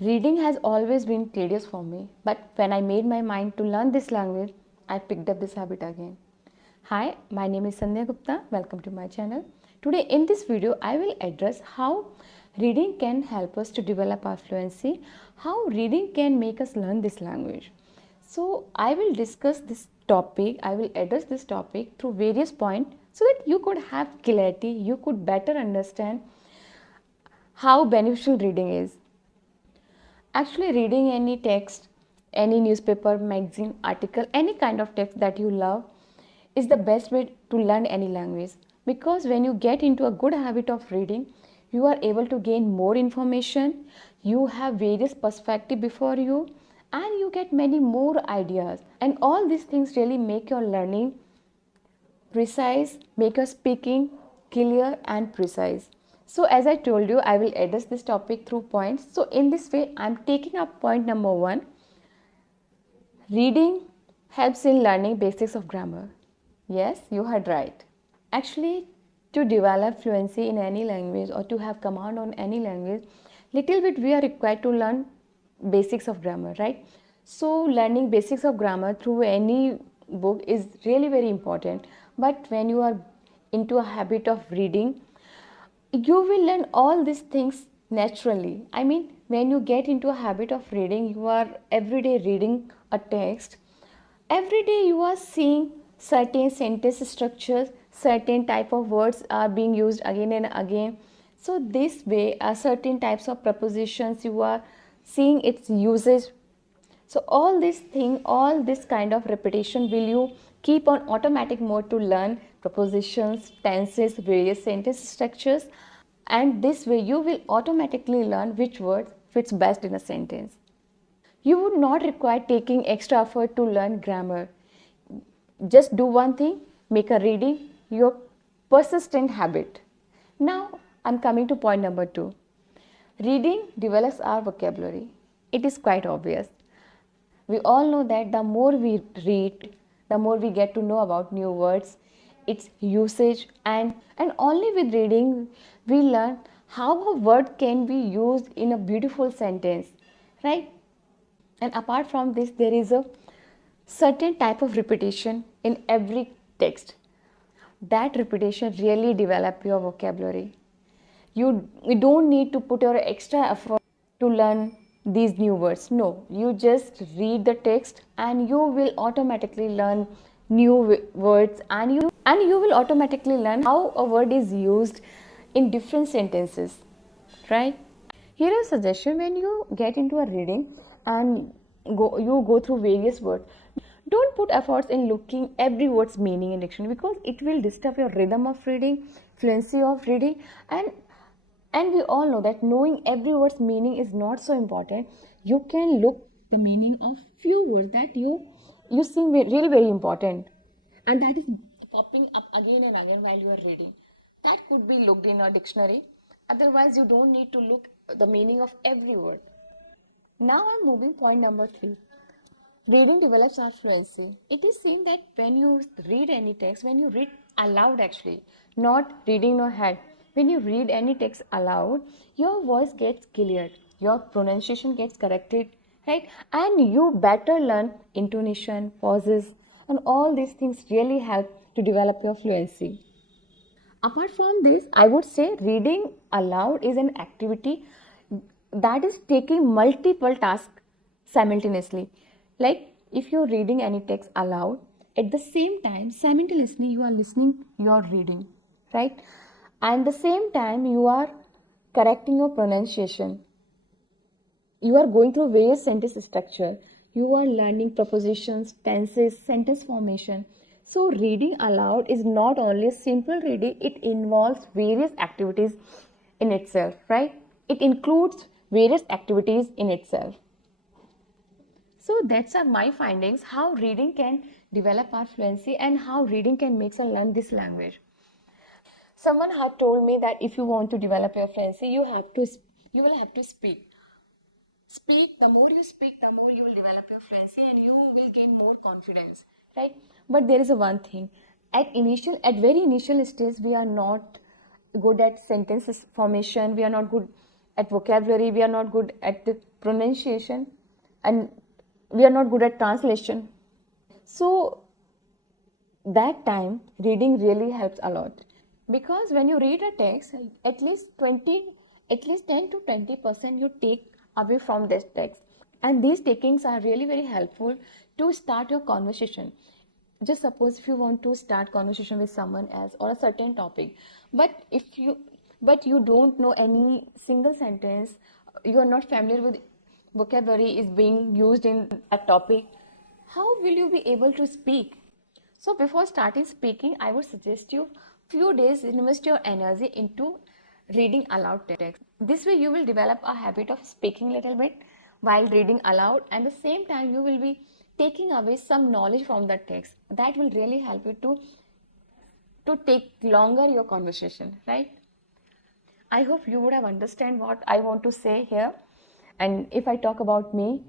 Reading has always been tedious for me, but when I made my mind to learn this language, I picked up this habit again. Hi, my name is Sandhya Gupta. Welcome to my channel. Today in this video, I will address how reading can help us to develop our fluency, how reading can make us learn this language. So I will discuss this topic, I will address this topic through various points so that you could have clarity, you could better understand how beneficial reading is. Actually, reading any text, any newspaper, magazine, article, any kind of text that you love is the best way to learn any language, because when you get into a good habit of reading, you are able to gain more information, you have various perspectives before you, and you get many more ideas, and all these things really make your learning precise, make your speaking clear and precise. So as I told you, I will address this topic through points. So in this way, I am taking up point number 1. Reading helps in learning basics of grammar. Yes, you heard right. Actually, to develop fluency in any language or to have command on any language, little bit we are required to learn basics of grammar, right? So learning basics of grammar through any book is really very important. But when you are into a habit of reading, you will learn all these things naturally. I mean, when you get into a habit of reading, you are every day reading a text. Every day you are seeing certain sentence structures, certain type of words are being used again and again. So this way, certain types of prepositions you are seeing its usage. So all this kind of repetition will you keep on automatic mode to learn prepositions, tenses, various sentence structures, and this way you will automatically learn which word fits best in a sentence. You would not require taking extra effort to learn grammar. Just do one thing, make a reading your persistent habit. Now I'm coming to point number 2. Reading develops our vocabulary. It is quite obvious. We all know that the more we read, the more we get to know about new words, its usage, and only with reading we learn how a word can be used in a beautiful sentence, right? And apart from this, there is a certain type of repetition in every text. That repetition really develops your vocabulary. You don't need to put your extra effort to learn these new words. No, you just read the text and you will automatically learn new words, and you will automatically learn how a word is used in different sentences, right? Here is a suggestion: when you get into a reading and you go through various words, don't put efforts in looking every word's meaning in dictionary, because it will disturb your rhythm of reading, fluency of reading, and we all know that knowing every word's meaning is not so important. You can look the meaning of few words that you think really very important, and that is popping up again and again while you are reading. That could be looked in a dictionary. Otherwise, you don't need to look the meaning of every word. Now I'm moving point number 3. Reading develops our fluency. It is seen that when you read any text, when you read aloud actually, not reading your head, when you read any text aloud, your voice gets cleared, your pronunciation gets corrected, right? And you better learn intonation, pauses, and all these things really help to develop your fluency. Apart from this, I would say reading aloud is an activity that is taking multiple tasks simultaneously. Like if you're reading any text aloud, at the same time, simultaneously you are listening, you are reading, right? And the same time you are correcting your pronunciation. You are going through various sentence structure. You are learning prepositions, tenses, sentence formation. So reading aloud is not only a simple reading, it involves various activities in itself, right? It includes various activities in itself. So that's my findings, how reading can develop our fluency and how reading can make us learn this language. Someone had told me that if you want to develop your fluency, you will have to speak. The more you speak, the more you will develop your fluency and you will gain more confidence, right? But there is a one thing: at very initial stage, we are not good at sentence formation, we are not good at vocabulary, we are not good at the pronunciation, and we are not good at translation. So that time reading really helps a lot, because when you read a text, at least 10 to 20% you take away from this text, and these takings are really very helpful to start your conversation. Just suppose if you want to start conversation with someone else or a certain topic, but you don't know any single sentence, you are not familiar with vocabulary is being used in that topic, how will you be able to speak? So before starting speaking, I would suggest you few days invest your energy into reading aloud text. This way you will develop a habit of speaking a little bit while reading aloud, and at the same time you will be taking away some knowledge from the text. That will really help you to take longer your conversation, right? I hope you would have understand what I want to say here. And if I talk about me,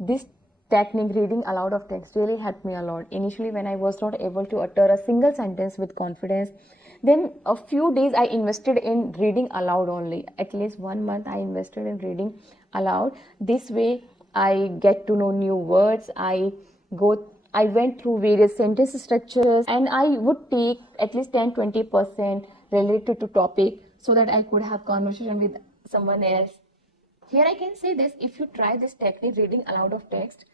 this technique, reading aloud of text, really helped me a lot. Initially, when I was not able to utter a single sentence with confidence, then a few days I invested in reading aloud only. At least 1 month I invested in reading aloud. This way I get to know new words. I went through various sentence structures, and I would take at least 10-20% related to topic, so that I could have conversation with someone else. Here I can say this: if you try this technique, reading aloud of text,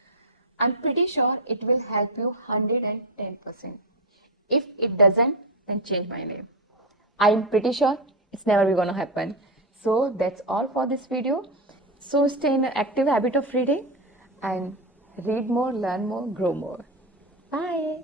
I'm pretty sure it will help you 110%. If it doesn't, then change my name. I'm pretty sure it's never gonna happen. So that's all for this video. So stay in an active habit of reading, and read more, learn more, grow more. Bye.